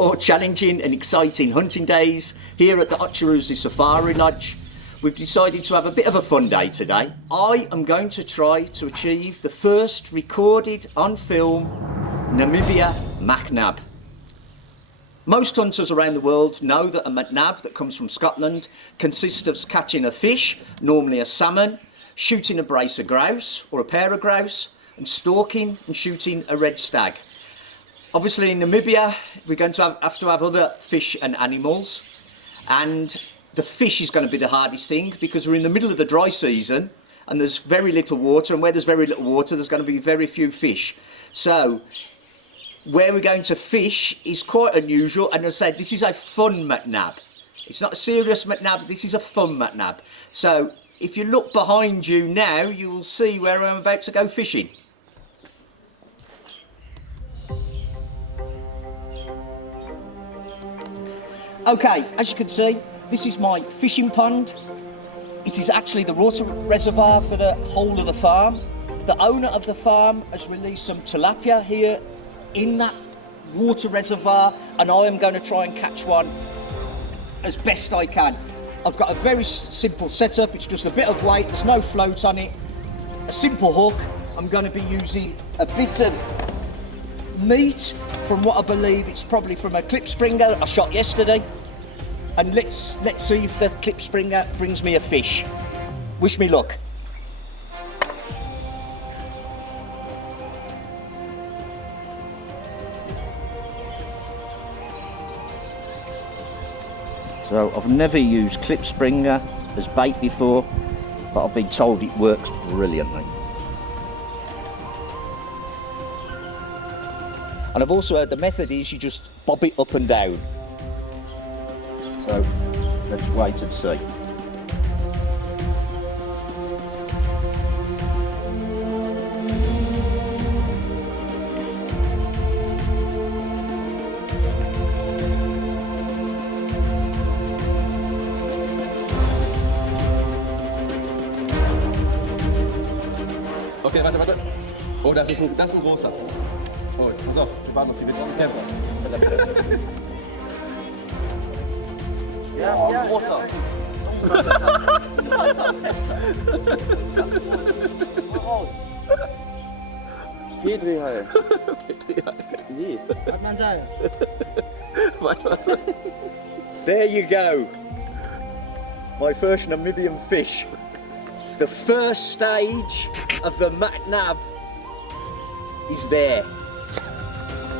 4 challenging and exciting hunting days here at the Otjiruze Safari Lodge. We've decided to have a bit of a fun day today. I am going to try to achieve the first recorded on film Namibian Macnab. Most hunters around the world know that a Macnab that comes from Scotland consists of catching a fish, normally a salmon, shooting a brace of grouse or a pair of grouse, and stalking and shooting a red stag. Obviously in Namibia we're going to have to have other fish and animals, and the fish is going to be the hardest thing because we're in the middle of the dry season and there's very little water, and where there's very little water there's going to be very few fish. So where we're going to fish is quite unusual, and as I said, this is a fun Macnab. It's not a serious Macnab, this is a fun Macnab. So if you look behind you now, you will see where I'm about to go fishing. Okay, as you can see, this is my fishing pond. It is actually the water reservoir for the whole of the farm. The owner of the farm has released some tilapia here in that water reservoir, and I am going to try and catch one as best I can. I've got a very simple setup. It's just a bit of weight, there's no float on it, a simple hook. I'm going to be using a bit of meat from what I believe it's probably from a klipspringer I shot yesterday, and let's see if the klipspringer brings me a fish. Wish me luck. So I've never used klipspringer as bait before, but I've been told it works brilliantly. And I've also heard the method is you just bob it up and down. So let's wait and see. Okay, warte. Oh, das ist ein großer. Oh, pass auf, wir warten uns hier mit. Ja, großer. Petri-Hai. Nee. Hat man sagen. There you go. My first Namibian fish. The first stage of the Macnab is there.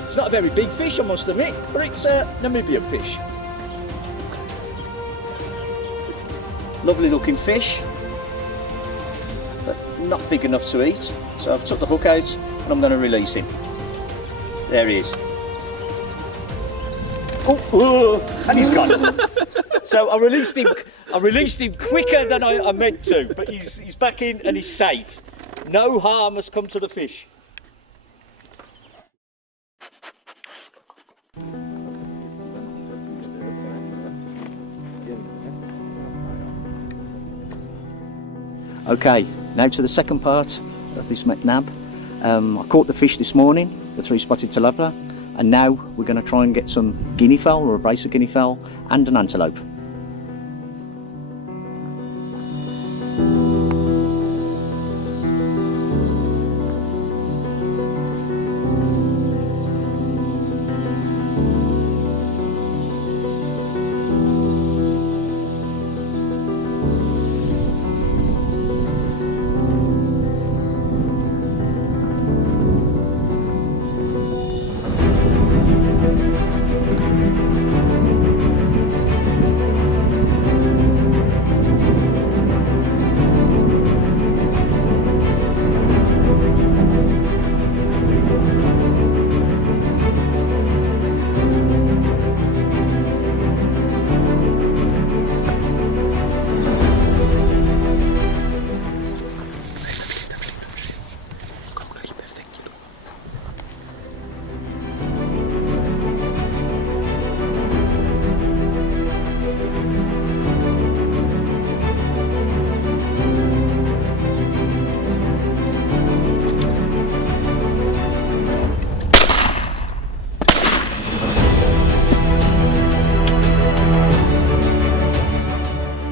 It's not a very big fish, I must admit, but it's a Namibian fish. Lovely looking fish, but not big enough to eat. So I've took the hook out and I'm going to release him. There he is. Oh, and he's gone. So I released him quicker than I meant to, but he's back in and he's safe. No harm has come to the fish. Okay, now to the second part of this Macnab. I caught the fish this morning, the 3-spotted tilapia, and now we're going to try and get some guinea fowl, or a brace of guinea fowl, and an antelope.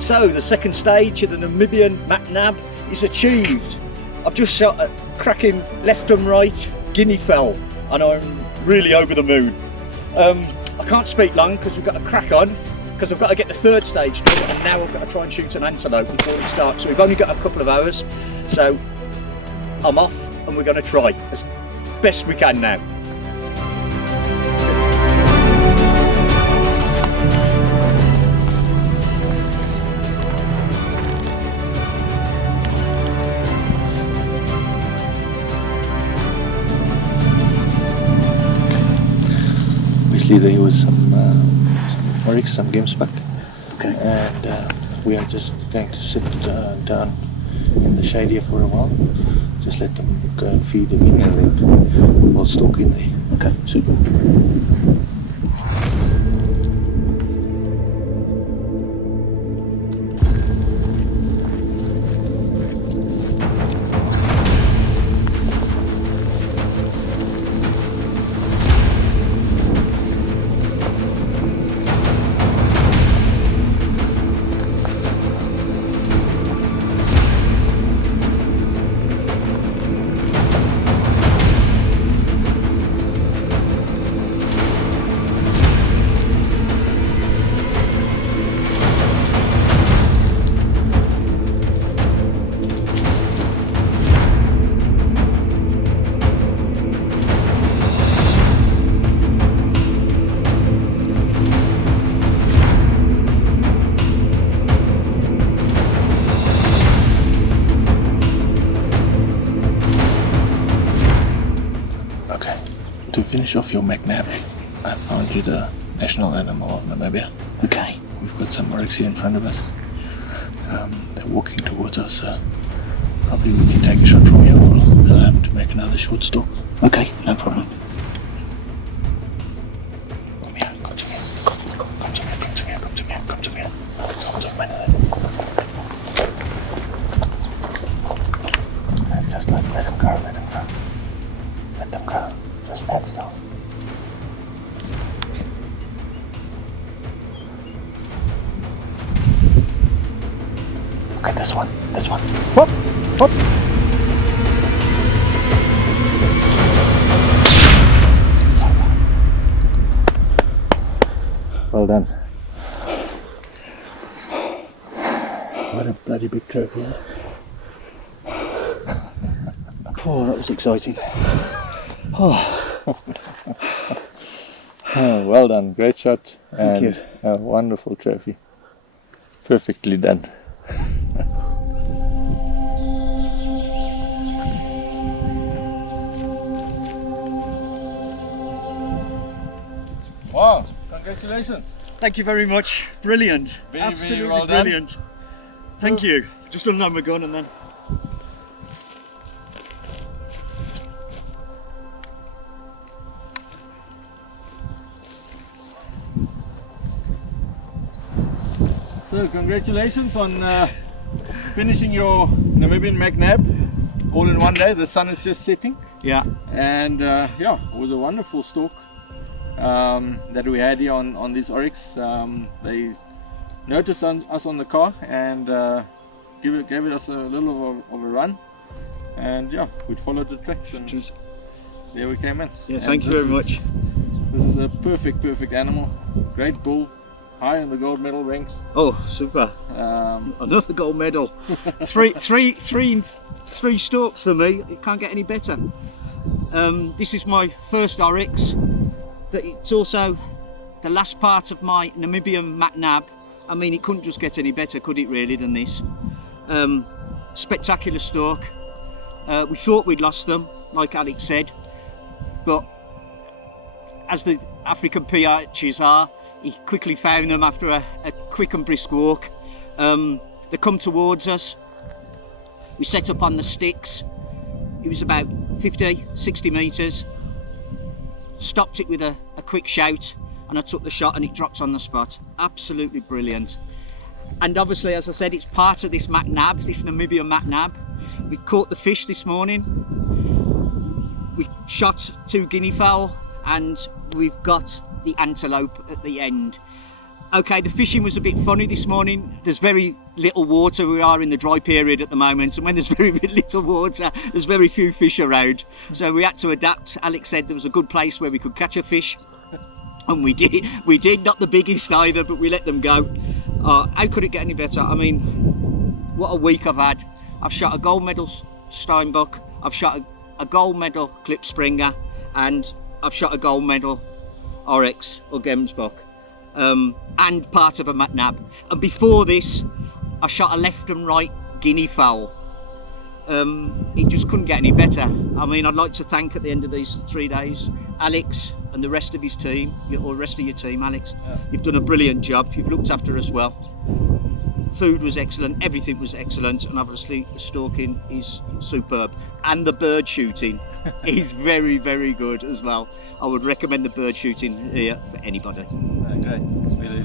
So the second stage of the Namibian Macnab is achieved. I've just shot a cracking left and right guinea fowl and I'm really over the moon. I can't speak long because we've got to crack on, because I've got to get the third stage done, and now I've got to try and shoot an antelope before it starts. So we've only got a couple of hours, so I'm off and we're going to try as best we can now. There was some oryx, some game spec, Okay. and we are just going to sit down in the shade here for a while, just let them go and feed again, and then we'll stalk in there. Okay, super. To finish off your Macnab, I found you the national animal of Namibia. Okay. We've got some oryx here in front of us. They're walking towards us, so probably we can take a shot from here. We'll have to make another short stalk. Okay, no problem. Come here, come to me. Come to me, come to me, come to me, come to me. Come to me. Just let them go, let them go. Let them go. Just stand still. Look at this one, this one. Whoop, whoop. Well done. What a bloody big trophy, huh? Oh, that was exciting. Oh. Oh, well done, great shot. Thank you. A wonderful trophy. Perfectly done. Wow, congratulations. Thank you very much. Brilliant. Very, Absolutely very well done. brilliant. Thank you. Just unload my gun and then. So congratulations on finishing your Namibian Macnab all in one day. The sun is just setting. Yeah. And yeah, it was a wonderful stalk that we had here on these oryx. They noticed us on the car and gave it us a little of a run, and yeah, we followed the tracks and there we came in. Yeah, thank you very much. This is a perfect animal. Great bull, high in the gold medal ranks. Oh, super. Another gold medal. three stalks for me. It can't get any better. This is my first oryx. It's also the last part of my Namibian Macnab. I mean, it couldn't just get any better, could it really, than this? Spectacular stalk. We thought we'd lost them, like Alex said, but as the African PHs are, he quickly found them after a quick and brisk walk. They come towards us. We set up on the sticks. It was about 50, 60 metres. Stopped it with a quick shout, and I took the shot and it dropped on the spot. Absolutely brilliant. And obviously, as I said, it's part of this Macnab, this Namibian Macnab. We caught the fish this morning. We shot 2 guinea fowl, and we've got the antelope at the end. Okay, the fishing was a bit funny this morning. There's very little water. We are in the dry period at the moment, and when there's very little water, there's very few fish around. So we had to adapt. Alex said there was a good place where we could catch a fish, and we did. We did, not the biggest either, but we let them go. How could it get any better? I mean, what a week I've had. I've shot a gold medal steinbuck, I've shot a gold medal klipspringer, and I've shot a gold medal oryx or gemsbok. And part of a Macnab. And before this, I shot a left and right guinea fowl. It just couldn't get any better. I mean, I'd like to thank at the end of these 3 days, Alex and the rest of his team, or the rest of your team, Alex. Yeah. You've done a brilliant job. You've looked after us well. Food was excellent, everything was excellent, and obviously the stalking is superb. And the bird shooting is very, very good as well. I would recommend the bird shooting here for anybody. Okay, really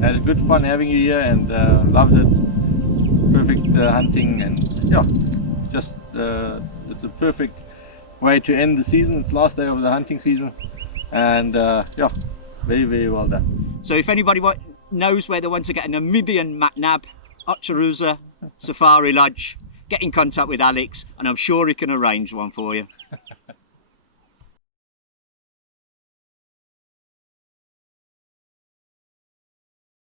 had a good fun having you here, and loved it. Perfect hunting, and yeah, just it's a perfect way to end the season. It's last day of the hunting season, and yeah, very, very well done. So if anybody knows where they want to get a Namibian Macnab, Otjiruze Safari Lodge, get in contact with Alex, and I'm sure he can arrange one for you.